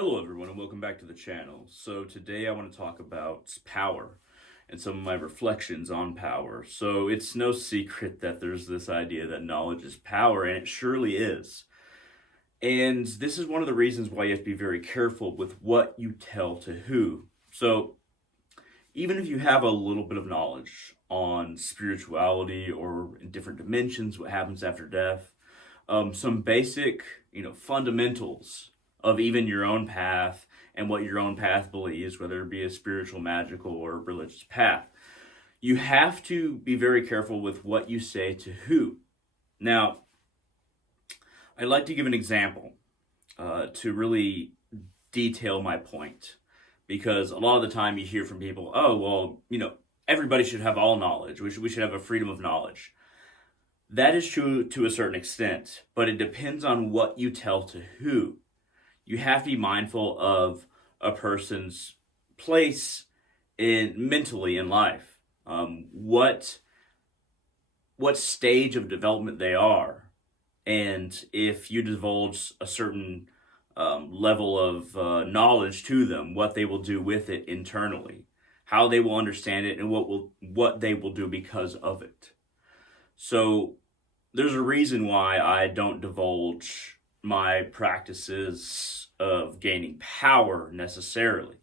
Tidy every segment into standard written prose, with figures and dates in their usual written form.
Hello everyone and welcome back to the channel. So today I want to talk about power and some of my reflections on power. So it's no secret that there's this idea that knowledge is power, and it surely is. And this is one of the reasons why you have to be very careful with what you tell to who. So even if you have a little bit of knowledge on spirituality or in different dimensions, what happens after death, some basic, fundamentals of even your own path and what your own path believes, whether it be a spiritual, magical, or religious path. You have to be very careful with what you say to who. Now, I'd like to give an example to really detail my point, because a lot of the time you hear from people, oh, well, everybody should have all knowledge. We should have a freedom of knowledge. That is true to a certain extent, but it depends on what you tell to who. You have to be mindful of a person's place mentally in life, what stage of development they are, and if you divulge a certain level of knowledge to them, what they will do with it internally, how they will understand it, and what they will do because of it. So there's a reason why I don't divulge my practices of gaining power necessarily.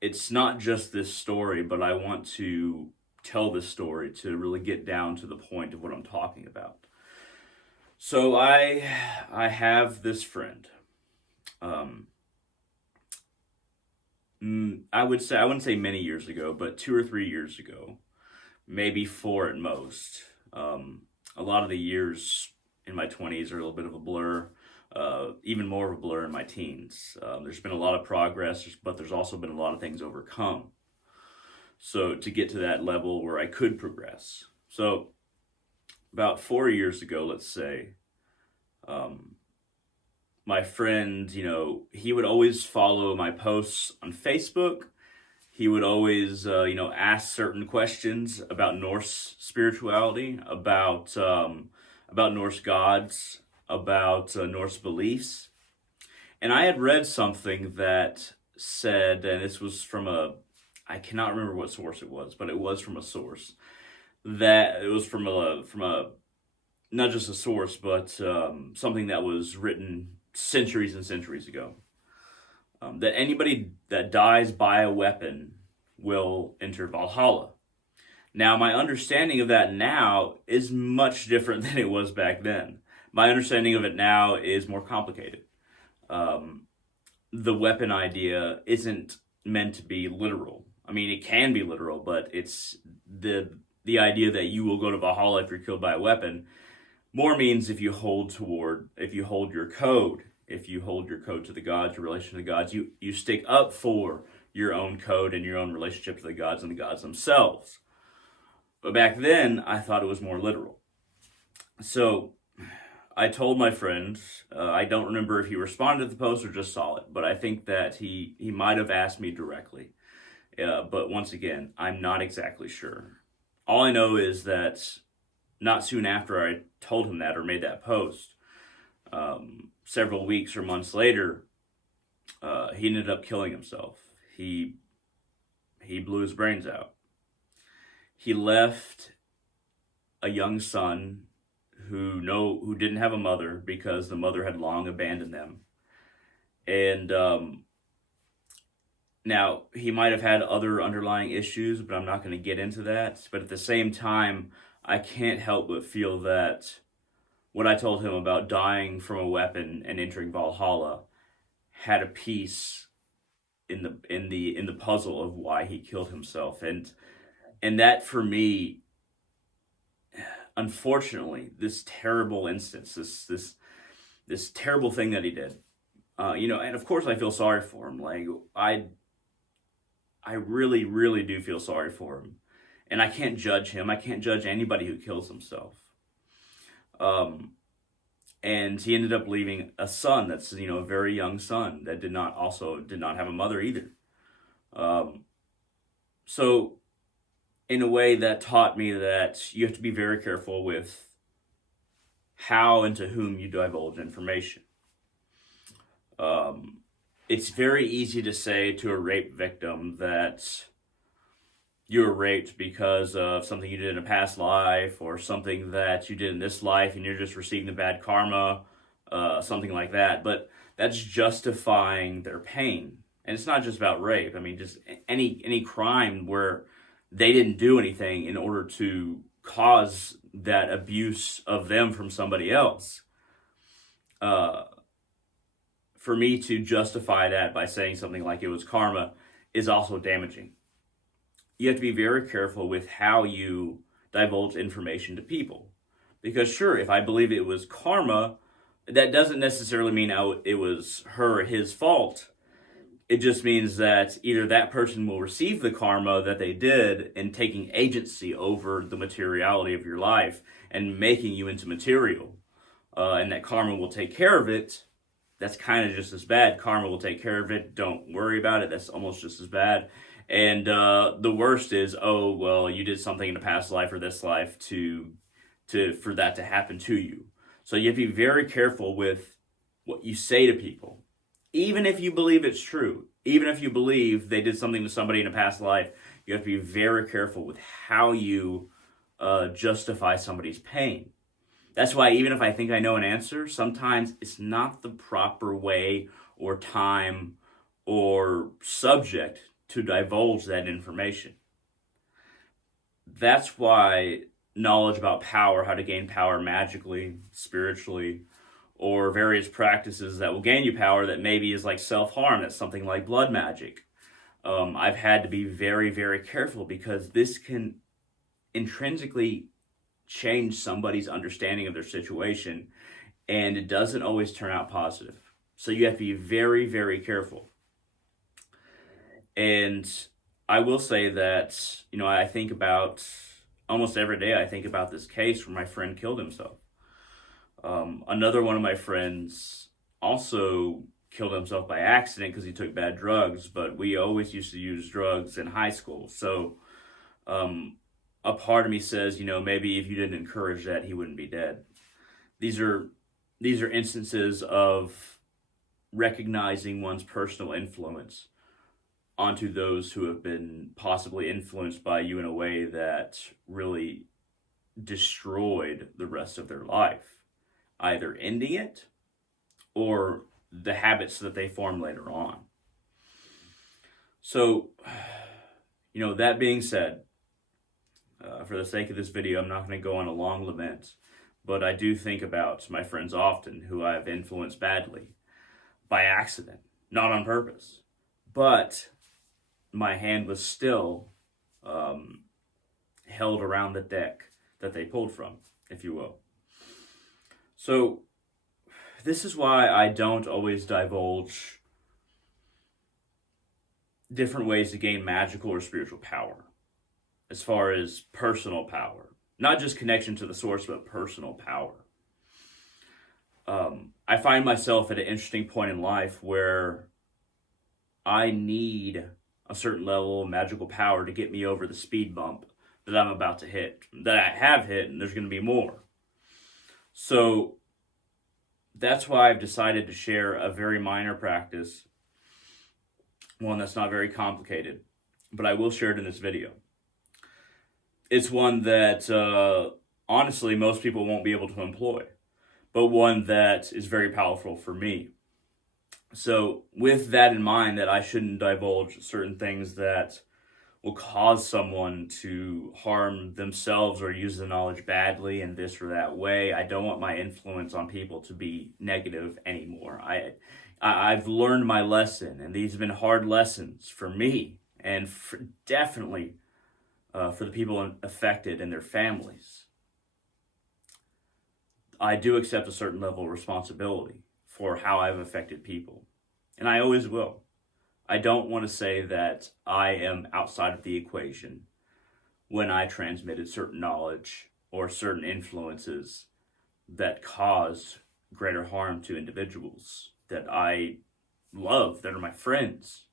It's not just this story, but I want to tell this story to really get down to the point of what I'm talking about. So I have this friend. I wouldn't say many years ago, but 2 or 3 years ago, maybe four at most. A lot of the years in my 20s are a little bit of a blur, even more of a blur in my teens. There's been a lot of progress, but there's also been a lot of things overcome. So to get to that level where I could progress. So about 4 years ago, let's say, my friend, he would always follow my posts on Facebook. He would always, ask certain questions about Norse spirituality, about Norse gods, about Norse beliefs. And I had read something that said, and this was I cannot remember what source it was, but it was from a source that it was from a not just a source, but something that was written centuries and centuries ago. That anybody that dies by a weapon will enter Valhalla. Now, my understanding of that now is much different than it was back then. My understanding of it now is more complicated. The weapon idea isn't meant to be literal. I mean, it can be literal, but it's the idea that you will go to Valhalla if you're killed by a weapon more means if you hold your code, if you hold your code to the gods, your relation to the gods, you stick up for your own code and your own relationship to the gods and the gods themselves. But back then, I thought it was more literal. So I told my friend, I don't remember if he responded to the post or just saw it, but I think that he might have asked me directly. But once again, I'm not exactly sure. All I know is that not soon after I told him that or made that post, several weeks or months later, he ended up killing himself. He blew his brains out. He left a young son who didn't have a mother because the mother had long abandoned them. And now he might have had other underlying issues, but I'm not going to get into that. But at the same time, I can't help but feel that what I told him about dying from a weapon and entering Valhalla had a piece in the puzzle of why he killed himself, and that for me, unfortunately, this terrible instance, this terrible thing that he did, and of course I feel sorry for him. Like I really, really do feel sorry for him, and I can't judge him. I can't judge anybody who kills himself. And he ended up leaving a son that's, a very young son that did not have a mother either. So in a way that taught me that you have to be very careful with how and to whom you divulge information. Um, it's very easy to say to a rape victim that you were raped because of something you did in a past life or something that you did in this life and you're just receiving the bad karma, something like that. But that's justifying their pain. And it's not just about rape. I mean, just any crime where they didn't do anything in order to cause that abuse of them from somebody else. Uh, for me to justify that by saying something like it was karma is also damaging. You have to be very careful with how you divulge information to people. Because sure, if I believe it was karma, that doesn't necessarily mean it was her or his fault. It just means that either that person will receive the karma that they did in taking agency over the materiality of your life and making you into material, and that karma will take care of it. That's kind of just as bad. Karma will take care of it. Don't worry about it. That's almost just as bad. And the worst is, oh well, you did something in the past life or this life for that to happen to you. So you have to be very careful with what you say to people, even if you believe it's true. Even if you believe they did something to somebody in a past life, you have to be very careful with how you justify somebody's pain. That's why even if I think I know an answer, sometimes it's not the proper way or time or subject to divulge that information. That's why knowledge about power, how to gain power magically, spiritually, or various practices that will gain you power that maybe is like self-harm, that's something like blood magic. I've had to be very, very careful because this can intrinsically change somebody's understanding of their situation, and it doesn't always turn out positive. So you have to be very, very careful. And I will say that, I think about almost every day, I think about this case where my friend killed himself. Another one of my friends also killed himself by accident because he took bad drugs, but we always used to use drugs in high school. So a part of me says, maybe if you didn't encourage that, he wouldn't be dead. These are instances of recognizing one's personal influence onto those who have been possibly influenced by you in a way that really destroyed the rest of their life, either ending it or the habits that they form later on. So, that being said, for the sake of this video, I'm not going to go on a long lament, but I do think about my friends often who I've influenced badly by accident, not on purpose, but my hand was still held around the deck that they pulled from, if you will. So this is why I don't always divulge different ways to gain magical or spiritual power, as far as personal power. Not just connection to the source, but personal power. I find myself at an interesting point in life where I need a certain level of magical power to get me over the speed bump that I'm about to hit, that I have hit, and there's going to be more. So that's why I've decided to share a very minor practice, one that's not very complicated, but I will share it in this video. It's one that, honestly, most people won't be able to employ, but one that is very powerful for me. So with that in mind, that I shouldn't divulge certain things that will cause someone to harm themselves or use the knowledge badly in this or that way, I don't want my influence on people to be negative anymore. I've learned my lesson, and these have been hard lessons for me, and definitely for the people affected and their families. I do accept a certain level of responsibility for how I've affected people, and I always will. I don't want to say that I am outside of the equation when I transmitted certain knowledge or certain influences that cause greater harm to individuals that I love, that are my friends.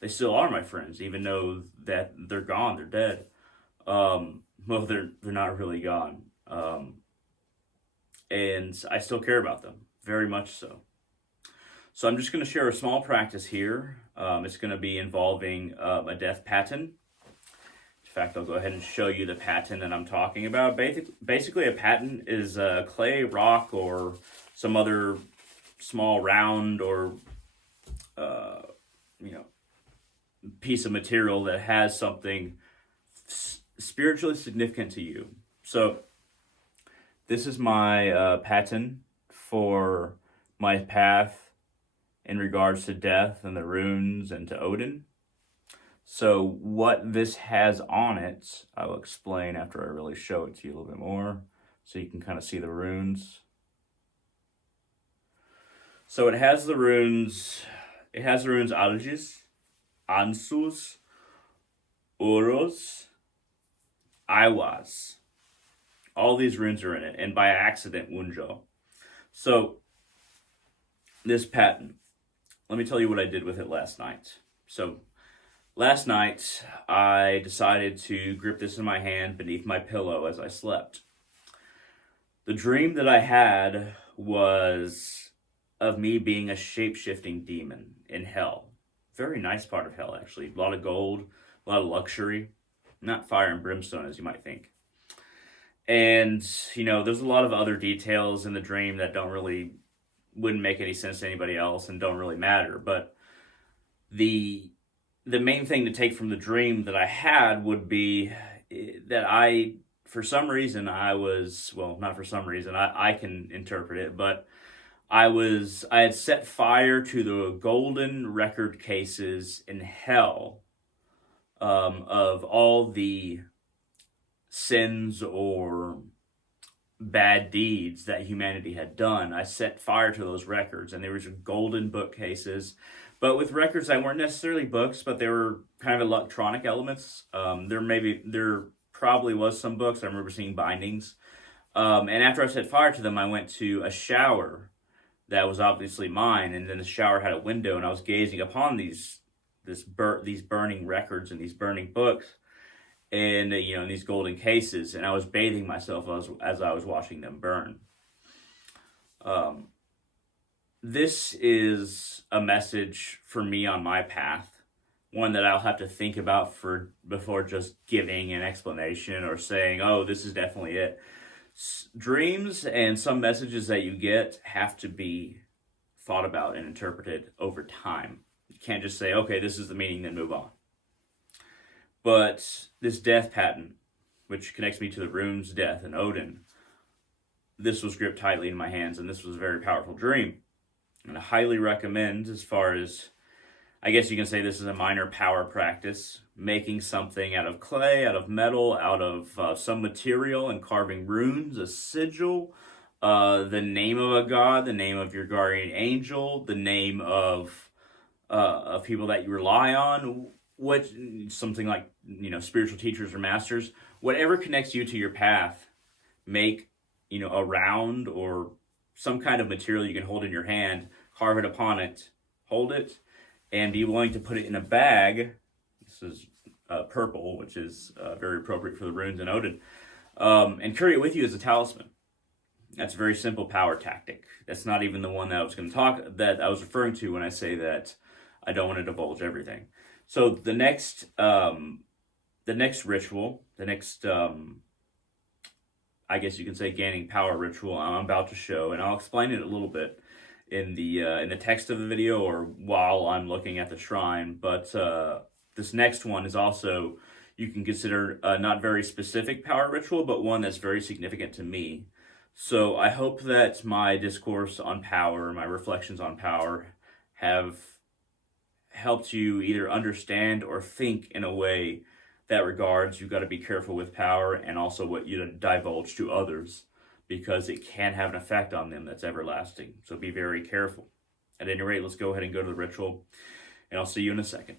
They still are my friends, even though that they're gone, they're dead. Well, they're not really gone. And I still care about them, very much so. So I'm just going to share a small practice here. It's going to be involving a death pattern. In fact, I'll go ahead and show you the pattern that I'm talking about. Basically, a pattern is a clay, rock, or some other small round or piece of material that has something spiritually significant to you. So this is my pattern for my path in regards to death and the runes and to Odin. So what this has on it, I will explain after I really show it to you a little bit more, so you can kind of see the runes. So it has the runes Algis, Ansus, Uros, Iwas. All these runes are in it, and by accident, Wunjo. So this pattern, let me tell you what I did with it last night. So last night, I decided to grip this in my hand beneath my pillow as I slept. The dream that I had was of me being a shape-shifting demon in hell. Very nice part of hell, actually. A lot of gold, a lot of luxury. Not fire and brimstone, as you might think. And, there's a lot of other details in the dream that wouldn't make any sense to anybody else and don't really matter. But the main thing to take from the dream that I had would be that for some reason, not for some reason, I can interpret it, but I had set fire to the golden record cases in hell of all the sins or bad deeds that humanity had done. I set fire to those records, and they were golden bookcases, but with records that weren't necessarily books, but they were kind of electronic elements. There probably was some books. I remember seeing bindings. And after I set fire to them, I went to a shower that was obviously mine, and then the shower had a window, and I was gazing upon these burning records and these burning books, and in these golden cases, and I was bathing myself as I was watching them burn. This is a message for me on my path, one that I'll have to think about before just giving an explanation or saying, oh, this is definitely it. Dreams and some messages that you get have to be thought about and interpreted over time. You can't just say, okay, this is the meaning, then move on. But this death pattern, which connects me to the runes, death, and Odin, this was gripped tightly in my hands, and this was a very powerful dream. And I highly recommend, as far as, I guess you can say this is a minor power practice, making something out of clay, out of metal, out of some material, and carving runes, a sigil, the name of a god, the name of your guardian angel, the name of people that you rely on, something like, spiritual teachers or masters, whatever connects you to your path. Make, a round or some kind of material you can hold in your hand, carve it upon it, hold it, and be willing to put it in a bag. This is purple, which is very appropriate for the runes and Odin, and carry it with you as a talisman. That's a very simple power tactic. That's not even the one that I was referring to when I say that I don't want to divulge everything. So the next ritual, I guess you can say gaining power ritual I'm about to show, and I'll explain it a little bit in the text of the video or while I'm looking at the shrine. But this next one is also, you can consider a not very specific power ritual, but one that's very significant to me. So I hope that my discourse on power, my reflections on power, have helped you either understand or think in a way that regards you've got to be careful with power, and also what you divulge to others, because it can have an effect on them that's everlasting. So be very careful. At any rate, let's go ahead and go to the ritual, and I'll see you in a second.